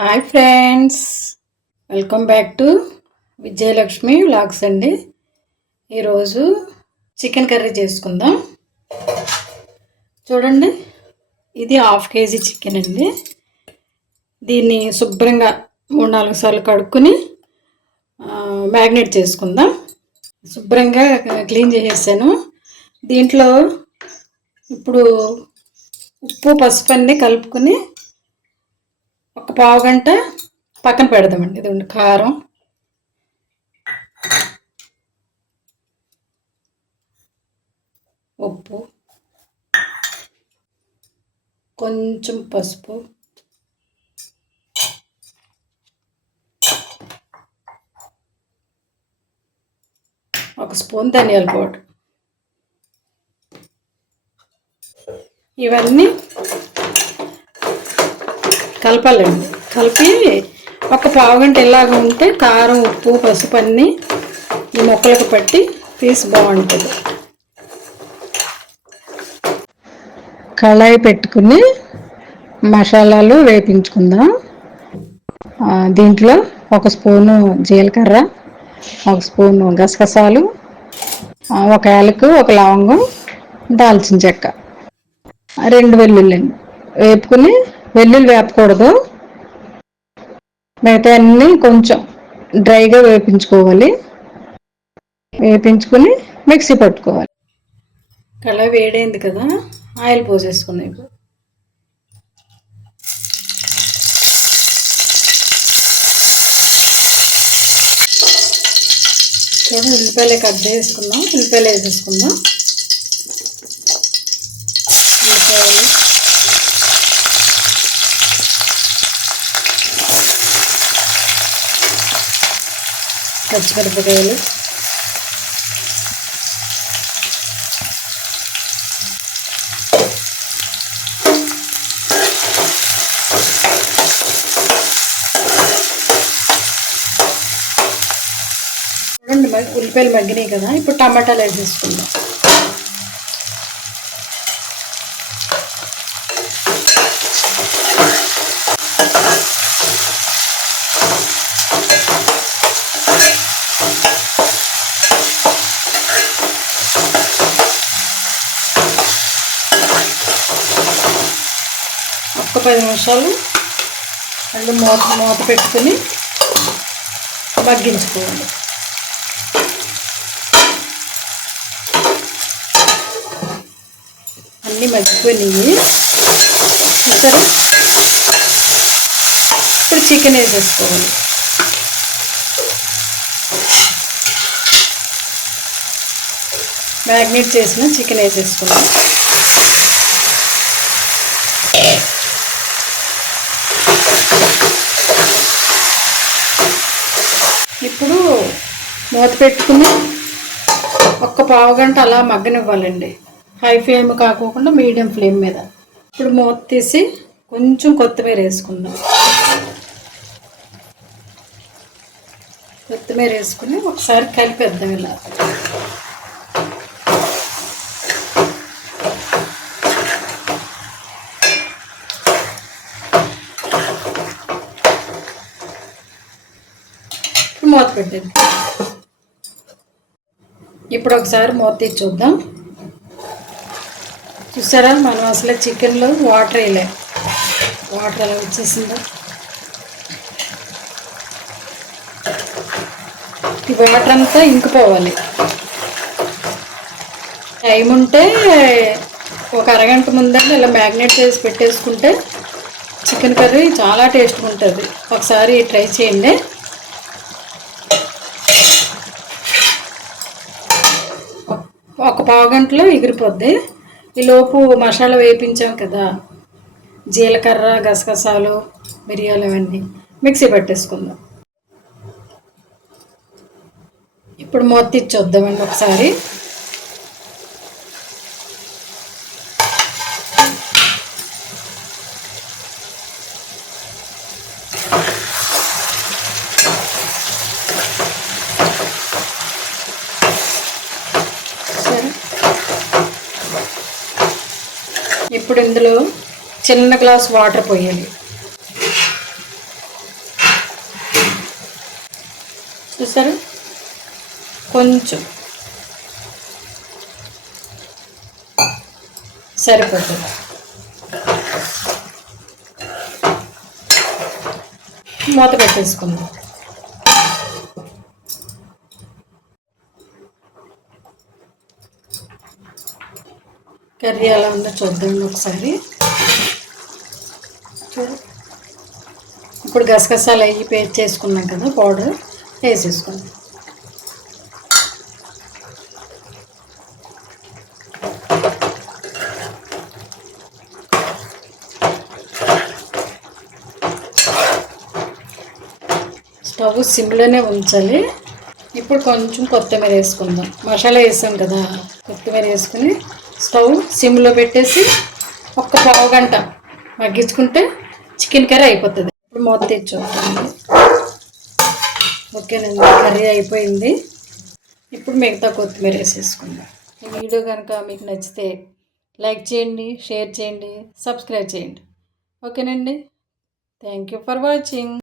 Hi friends, welcome back to Vijayalakshmi vlogs అండి. ఈరోజు chicken curry చేసుకుందాం. చూడండి, ఇది 1/2 kg చికెన్ అండి. దీన్ని శుభ్రంగా 3-4 సార్లు కడుక్కొని మ్యాగ్నేట్ చేసుకుందాం. శుభ్రంగా క్లీన్ చేసేసాను. దీంట్లో ఇప్పుడు ఉప్పు పసుపు అన్నీ కలుపుకొని ఒక పావు గంట పక్కన పెడదామండి. ఇది కారం, ఉప్పు, కొంచెం పసుపు, ఒక స్పూన్ ధనియాల పౌడర్, ఇవన్నీ కలపాలండి. కలిపి ఒక పావు గంట ఇలాగ ఉంటే కారం ఉప్పు పసుపు అన్నీ ఈ ముక్కలకు పట్టి పీస్ బాగుంటుంది. కళాయి పెట్టుకుని మసాలాలు వేపించుకుందాం. దీంట్లో ఒక స్పూను జీలకర్ర, ఒక స్పూను గసగసాలు, ఒక యాలకు, ఒక లవంగం, దాల్చిన చెక్క, 2 వెల్లుల్లి వేపుకుని, వెల్లుల్లి వేపకూడదు, మిగతా అన్నీ కొంచెం డ్రైగా వేపించుకోవాలి. వేపించుకుని మిక్సీ పట్టుకోవాలి. కళాయి వేడైంది కదా, ఆయిల్ పోసేసుకున్నాయి. ఇప్పుడు చూడండి, ఉల్లిపాయలు కట్ చేసుకుందాం. ఉల్లిపాయలు వేసేసుకుందాం. ఉల్లిపాయలు, పచ్చిమిరపకాయలు, చూడండి ఉల్లిపాయలు మగ్గినాయి కదా. ఇప్పుడు టమాటాలు వేసేసుకుందాం. ఒక 10 నిమిషాలు మళ్ళీ మూత పెట్టుకుని మగ్గించుకోవాలి. అన్నీ మగ్గిపోయినాయి చూసారా. ఇప్పుడు చికెన్ వేసేసుకోవాలి. మ్యాగ్నేట్ చేసిన చికెన్ వేసేసుకున్నాం. ఇప్పుడు మూత పెట్టుకుని ఒక పావు గంట అలా మగ్గనివ్వాలండి. హై ఫ్లేమ్ కాకుండా మీడియం ఫ్లేమ్ మీద. ఇప్పుడు మూత తీసి కొంచెం కొత్తిమీర వేసుకుందాం. కొత్తిమీర వేసుకుని ఒకసారి కలిపేద్దాం. ఇలా మూత పెట్టండి. ఇప్పుడు ఒకసారి మూత తీసి చూద్దాం. చూసారా, మనం అసలు చికెన్లో వాటర్ వేయలే. వాటర్ అలా వచ్చేసిందా. ఈ వాటర్ అంతా ఇంకిపోవాలి. టైం ఉంటే ఒక అరగంట ముందంటే ఇలా మ్యాగ్నేట్ చేసి పెట్టేసుకుంటే చికెన్ కర్రీ చాలా టేస్ట్గా ఉంటుంది. ఒకసారి ట్రై చేయండి. ఒక పావు గంటలో ఎగిరిపోద్ది. ఈలోపు మసాలా వేపించాం కదా, జీలకర్ర, గసగసాలు, మిరియాలు అవన్నీ మిక్సీ పట్టేసుకుందాం. ఇప్పుడు మూత తీసి చూద్దామండి ఒకసారి. ఇప్పుడు ఇందులో చిన్న గ్లాస్ వాటర్ పోయాలి. చూసారు, కొంచెం సరిపోతుంది. మూత పెట్టేసుకుందాం. కర్రీ ఎలా ఉందో చూద్దాం ఒకసారి. చూడు, ఇప్పుడు గసగసాలు అవి పేస్ట్ చేసుకున్నాం కదా, పౌడర్ వేసేసుకుందాం. స్టవ్ సిమ్లోనే ఉంచాలి. ఇప్పుడు కొంచెం కొత్తిమీర వేసుకుందాం. మసాలా వేసాం కదా, కొత్తిమీర వేసుకుని స్టవ్ సిమ్లో పెట్టేసి ఒక్క పావు గంట మగ్గించుకుంటే చికెన్ కర్రీ అయిపోతుంది. ఇప్పుడు మూత తెచ్చుకుంటాము. ఓకేనండి, కర్రీ అయిపోయింది. ఇప్పుడు మిగతా కొత్తిమీర వేసేసుకుందాం. ఈ వీడియో కనుక మీకు నచ్చితే లైక్ చేయండి, షేర్ చేయండి, సబ్స్క్రైబ్ చేయండి. ఓకేనండి, థ్యాంక్ యూ ఫర్ వాచింగ్.